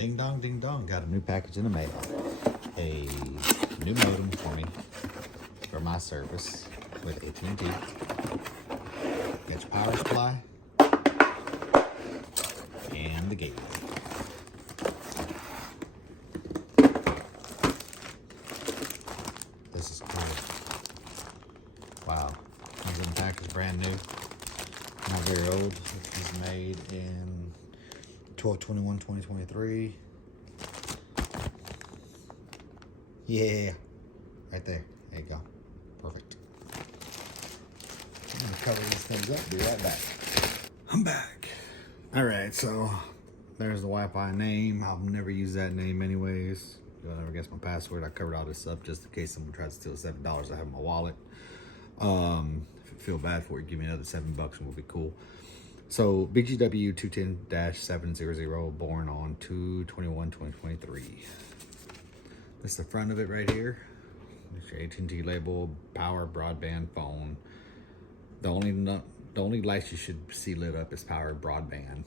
Ding dong, got a new package in the mail. A new modem for me for my service with AT&T. Got your power supply and the gateway. This is cool. Wow, comes in the package brand new. Not very old. This is made in 12/21/2023. Yeah, right there. There you go. Perfect. I'm gonna cover these things up. Be right back. I'm back. All right, so there's the Wi-Fi name. I'll never use that name anyways. You'll never guess my password. I covered all this up just in case someone tries to steal $7 I have in my wallet. If you feel bad for it, give me another $7 and we'll be cool. So Bgw-210-700, born on 2/21/2023. This is the front of it right here. It's your AT&T label, power, broadband, phone. The only lights you should see lit up is power, broadband,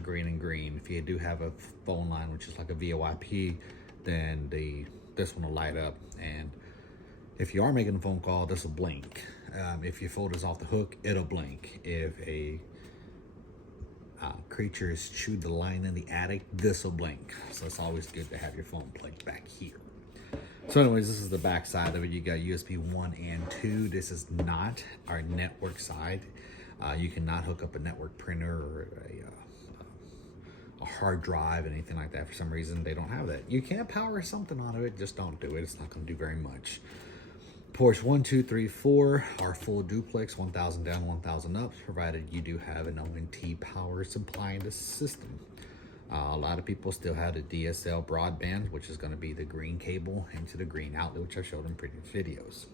green and green. If you do have a phone line, which is like a VoIP, then this one will light up. And if you are making a phone call, this will blink. If your phone is off the hook, it'll blink. If a creature has chewed the line in the attic, this will blink. So it's always good to have your phone plugged back here. So anyways, this is the back side of it. You got USB 1 and 2. This is not our network side. You cannot hook up a network printer or a hard drive, anything like that. For some reason, they don't have that. You can power something onto it, just don't do it. It's not going to do very much. Ports 1, 2, 3, 4 are full duplex, 1,000 down, 1,000 up, provided you do have an ONT power supplying the system. A lot of people still have the DSL broadband, which is going to be the green cable into the green outlet, which I showed in previous videos.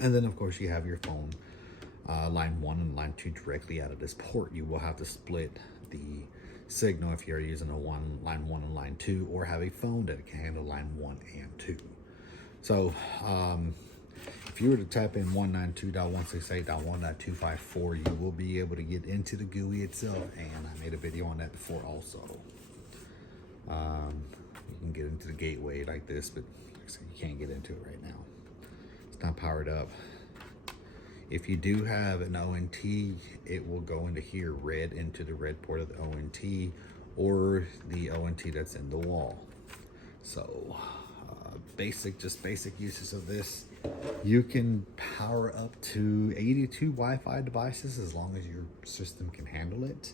And then, of course, you have your phone line 1 and line 2 directly out of this port. You will have to split the signal if you're using line 1 and line 2, or have a phone that can handle line 1 and 2. So, if you were to type in 192.168.1.254, you will be able to get into the GUI itself, and I made a video on that before also. You can get into the gateway like this, but you can't get into it right now. It's not powered up. If you do have an ONT, it will go into here, red, into the red port of the ONT, or the ONT that's in the wall. So, basic uses of this. You can power up to 82 Wi-Fi devices as long as your system can handle it.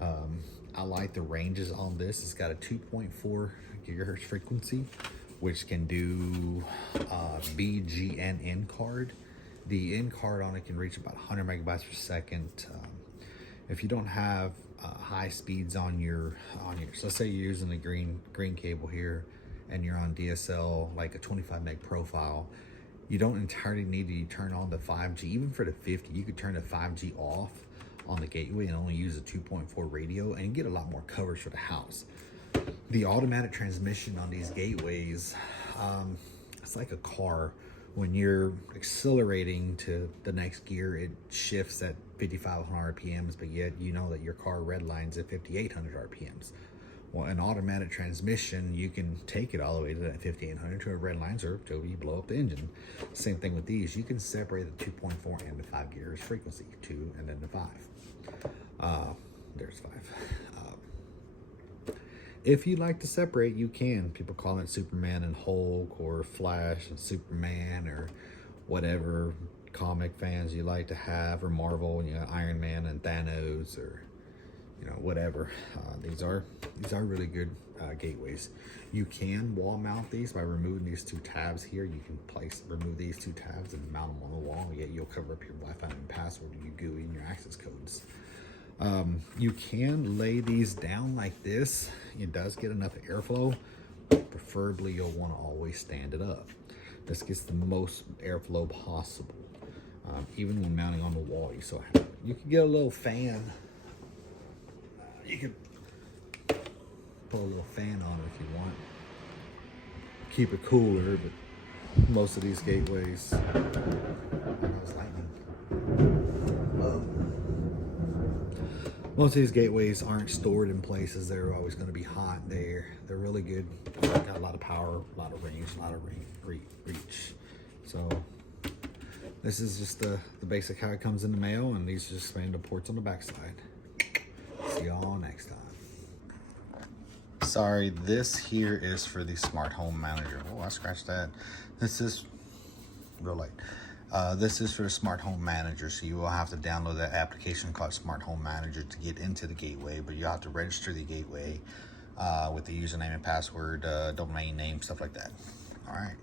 I like the ranges on this. It's got a 2.4 gigahertz frequency, which can do BGN card. The N card on it can reach about 100 megabytes per second. If you don't have high speeds on your, so let's say you're using the green cable here, and you're on DSL, like a 25 meg profile, you don't entirely need to turn on the 5G. Even for the 50, you could turn the 5G off on the gateway and only use a 2.4 radio and get a lot more coverage for the house. The automatic transmission on these gateways, it's like a car. When you're accelerating to the next gear, it shifts at 5,500 RPMs, but yet you know that your car redlines at 5,800 RPMs. Well, an automatic transmission, you can take it all the way to that 5,800 to a red lines or until you blow up the engine. Same thing with these. You can separate the 2.4 and the 5 gigahertz frequency, 2 and then the 5. There's 5. If you like to separate, you can. People call it Superman and Hulk, or Flash and Superman, or whatever comic fans you like to have, or Marvel, you know, Iron Man and Thanos, or whatever. These are really good gateways. You can wall mount these by removing these 2 tabs here. You can remove these 2 tabs and mount them on the wall, yet you'll cover up your Wi-Fi and password, your GUI, and your access codes. You can lay these down like this. It does get enough airflow, but preferably you'll want to always stand it up. This gets the most airflow possible. Even when mounting on the wall, you can get a little fan. You can put a little fan on it if you want. Keep it cooler, but most of these gateways, that was lightning. Most of these gateways aren't stored in places that are always going to be hot. They're really good. Got a lot of power, a lot of range, a lot of reach. So this is just the basic how it comes in the mail, and these are just expandable ports on the backside. See y'all next time. Sorry, this here is for the smart home manager. Oh, I scratched that. This is real light. This is for the smart home manager, so you will have to download that application called Smart Home Manager to get into the gateway, but you have to register the gateway with the username and password, domain name, stuff like that. All right.